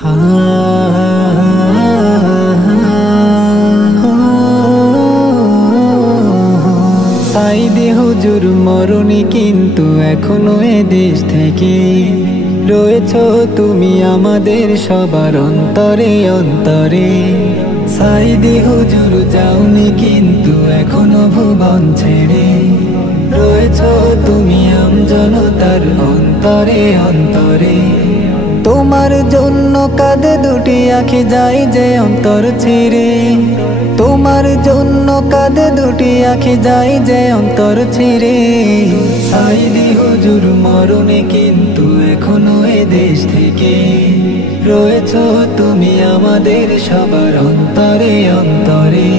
সাইদি হুজুর মরণি কিন্তু এখনো এ দেশ থেকে রয়েছো তুমি আমাদের সবার অন্তরে অন্তরে। সাইদি হুজুর যাওনি কিন্তু এখনো ভুবন ছেড়ে রয়েছো তুমি আমজনতার অন্তরে অন্তরে। তোমার জন্য কাঁদে দুটি আঁখি যায় যে অন্তর ছিঁড়ে, তোমার জন্য কাঁদে দুটি আঁখি যায় যে অন্তর ছিঁড়ে। সাইদি হুজুর মরণে কিন্তু এখনো এ দেশ থেকে রয়েছো তুমি আমাদের সবার অন্তরে অন্তরে।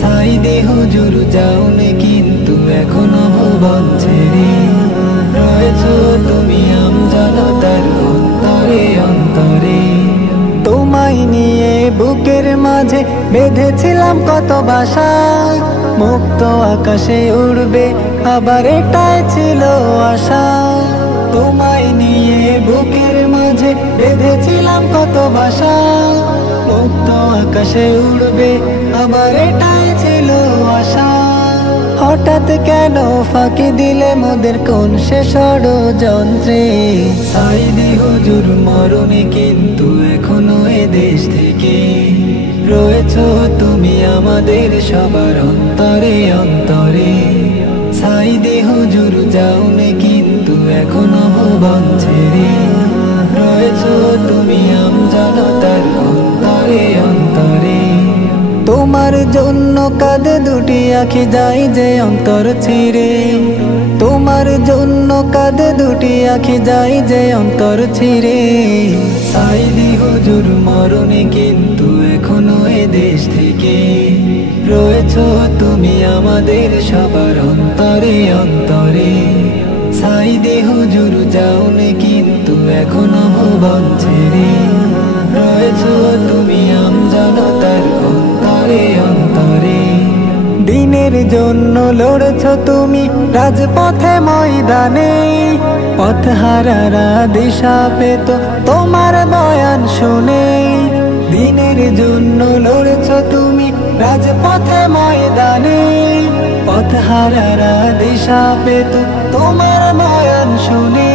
সাইদি হুজুর যাওনি কিন্তু এখনো ভুবন ছেড়ে রয়েছো তুমি আমজনতার অন্তরে অন্তরে। তোমায় নিয়ে বুকের মাঝে বেঁধেছিলাম কত বাসা, মুক্ত আকাশে উড়বে আবার এটাই ছিল আশা। তোমায় নিয়ে বুকের মাঝে বেঁধেছিলাম কত বাসা, মুক্ত আকাশে উড়বে আবার এটাই ছিল আশা। হঠাৎ কেন ফাঁকি দিলে মোদের কোন সে ষড়যন্ত্রে। সাইদি হুজুর মরণে কিন্তু এখনো এ দেশ থেকে রয়েছো তুমি আমাদের সবার অন্তরে অন্তরে। সাইদি হুজুর যাওনি কিন্তু এখনো ভুবন ছেড়ে রয়েছো তুমি আমজনতার অন্তরে অন্তরে। তোমার জন্য কাঁদে দুটি আঁখি যায় যে অন্তর ছিঁড়ে, তোমার জন্য কাঁদে দুটি আঁখি যায় যে অন্তর ছিঁড়ে। সাইদি হুজুর মরণে কিন্তু এখনো এ দেশ থেকে রয়েছো তুমি আমাদের সবার অন্তরে অন্তরে। সাইদি হুজুর যাওনি কিন্তু এখনো ভুবন ছেড়ে রয়েছো তুমি আমজনতার অন্তরে অন্তরে। দিনের জন্য লড়েছ তুমি রাজপথে ময়দানে, পথহারারা দিশা পেত তোমার বয়ান শুনে। দিনের জন্য লড়েছ তুমি রাজপথে ময়দানে, পথহারারা দিশা পেত তোমার বয়ান শুনে।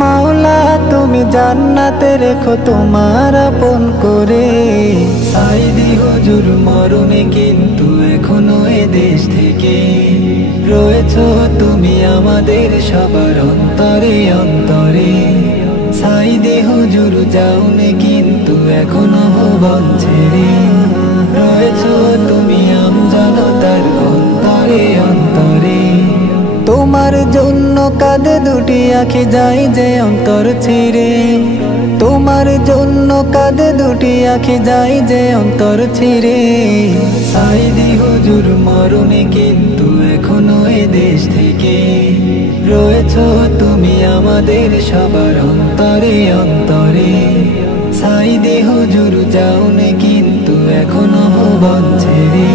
মাওলা তুমি জান্নাতে রেখো তোমার আপন করে। সাইদি হুজুর মরণে কিন্তু এখনো এ দেশ থেকে রয়েছো তুমি আমাদের সবার অন্তরে অন্তরে। সাইদি হুজুর যাওনি কিন্তু এখনো ভুবন ছেড়ে রয়েছো তুমি আমজনতার অন্তরে অন্তরে। তোমার জন্য কাঁদে দুটি আঁখি যায় যে অন্তর ছিঁড়ে, তোমার জন্য কাঁদে দুটি আঁখি যায় যে অন্তর ছিঁড়ে। সাইদি হুজুর মরণে কিন্তু এখনো এ দেশ থেকে রয়েছো তুমি আমাদের সবার অন্তরে অন্তরে। সাইদি হুজুর যাওনি কিন্তু এখনো ভুবন ছেড়ে